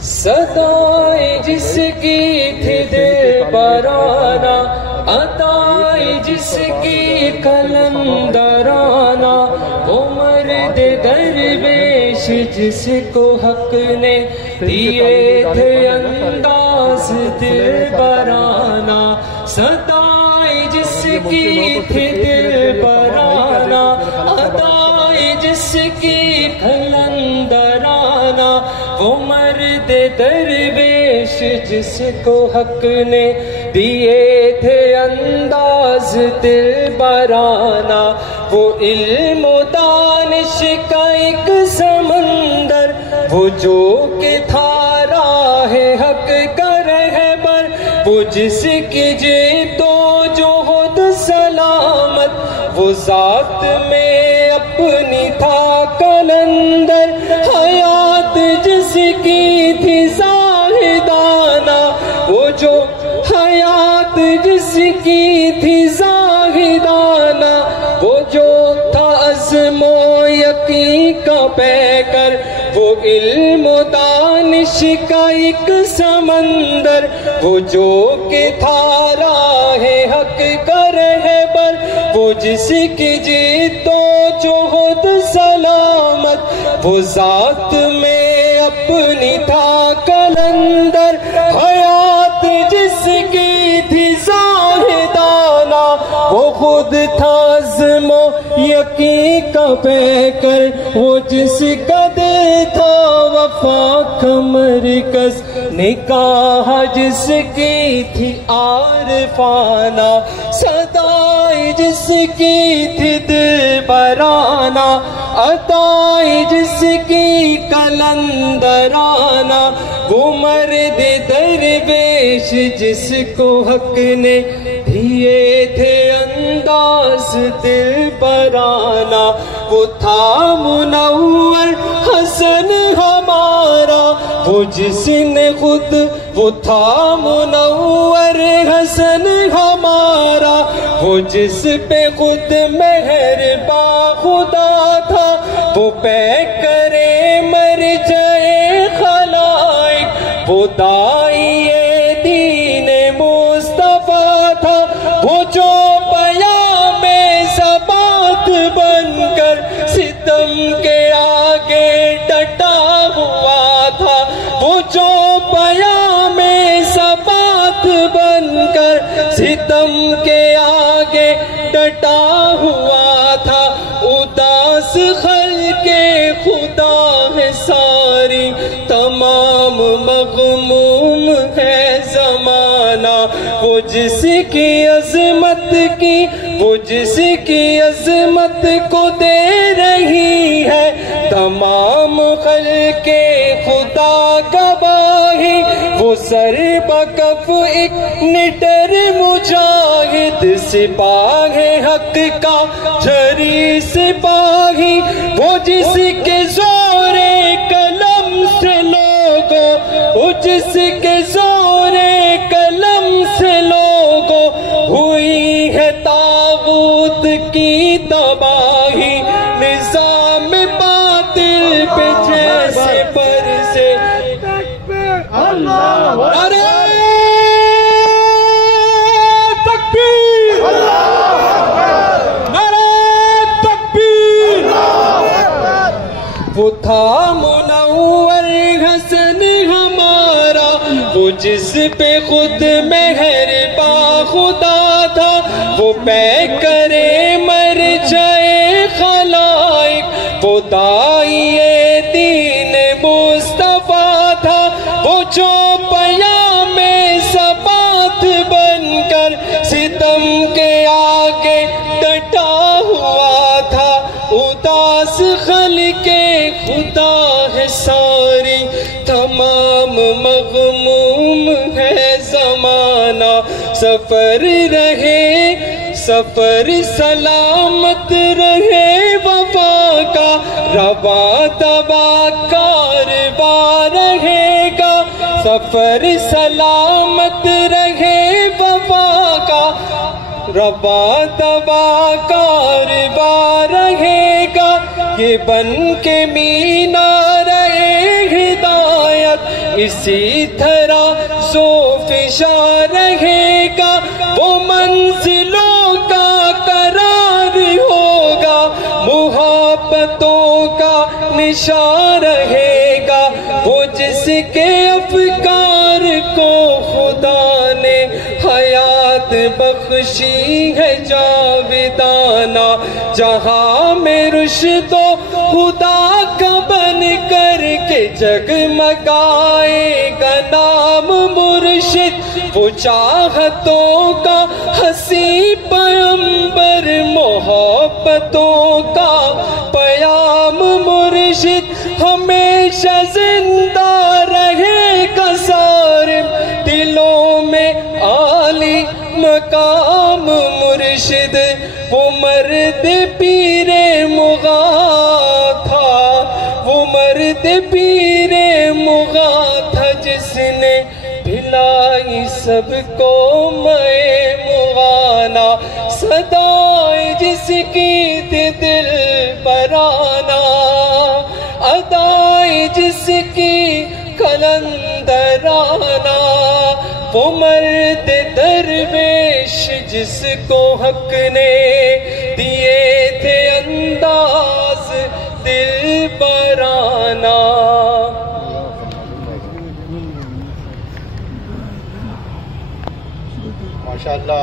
صدائے جس کی تھی دل برانہ، عطائے جس کی قلندرانہ، وہ مرد درویش جس کو حق نے دیے تھے انداز دل برانہ۔ صدائے جس کی تھی دل برانہ، عطائے جس کی قلندرانہ، وہ مرد درویش جس کو حق نے دیے تھے انداز دل برانہ۔ وہ علم و دانش کا ایک سمندر، وہ جو کہ تھا راہ حق کا رہبر، وہ جس کی جیت و جہد سلامت، وہ ذات میں اپنی تھا کلندر۔ حیات جس کی تھی زاہدانہ، وہ جو حیات جس کی تھی زاہدانہ، وہ جو تھا عزم و یقین کا پیکر، وہ علم و دانش کا ایک سمندر، وہ جو کہ تھا راہ حق کا رہبر، وہ جس کی جیت و جہد سلامت، وہ ذات میں اپنی تھا کلندر۔ حیات جس کی تھی زاہدانہ، وہ خود تھا عزم و یقین کا پیکر، وہ جس کا دل تھا وفا کا مرکز، نکاح جس کی تھی عارفانہ۔ صدائے جس کی تھی دل برانہ، عطائے جس کی قلندرانہ، وہ مرد درویش جس کو حق نے دیے تھے انداز دل برانہ۔ وہ تھا منور حسن ہمارا، وہ جس نے خود، وہ تھا منور حسن ہمارا، وہ جس پہ خود مہرباں خدا تھا، وہ پیکرے مرجعِ خلائق، وہ داعیِ دین مصطفیٰ تھا، وہ جو پیام ثبات بن کر ستم کے آگے ڈٹا ہوا تھا، وہ جو پیام ثبات بن کر ستم کے آگے ڈٹا ہوا تھا۔ اداس خلق خدا ہے ساری، تمام مغموم ہے زمانہ، وہ جس کی عظمت کی، وہ جس کی عظمت کو دے رہی ہے تمام خلق خدا گواہی، وہ سر بکف ایک نڈر مجاہد، سپاہ حق کا جھری سپاہی، وہ جس کے زور قلم سے لوگوں، وہ جس کے زور قلم سے لوگوں ہوئی ہے طاغوت کی تباہی، نظام باطل پہ جیسے برسے نعرہ تکبیر، نعرہ تکبیر۔ وہ تھا منور حسن ہمارا، وہ جس پہ خود مہرباں خدا تھا، وہ پیکرے مرجعِ خلائق، وہ داعیِ دین مصطفیٰ تھا، وہ جو پیام ثبات بن کر ستم کے آگے ڈٹا ہوا تھا۔ اداس خلق خدا ہے ساری، تمام مغموم ہے زمانہ، سفر رہے، سفر سلامت رہے وفا کا، رواں دواں کارواں رہے گا، سفر سلامت رہے وفا کا، رواں دواں کارواں رہے گا، یہ بن کے مینار اسی طرح ذوفشاں رہے گا، وہ منزلوں کا قرار ہوگا، محبتوں کا نشان رہے گا، وہ جس کے افکار کو خدا نے حیات بخشی ہے جاودانہ، جہاں میں رشد و خدا کا بن کر کے جگمگائے گا نام مرشد، وہ چاہتوں کا حسین پیمبر، محبتوں کا پیام مرشد، ہمیشہ زندہ رہے گا صارم دلوں میں عالی مقام مرشد، وہ مرد پیر مغاں تھا، وہ مرد پیر مغاں تھا، جس نے پلائی سب کو میں مغانا، صدائیں جس کی تھی دل برانہ، ادائیں جس کی کلندرانہ، وہ مرد درویش جس کو حق نے دیے تھے انداز دل برانہ۔ ماشاءاللہ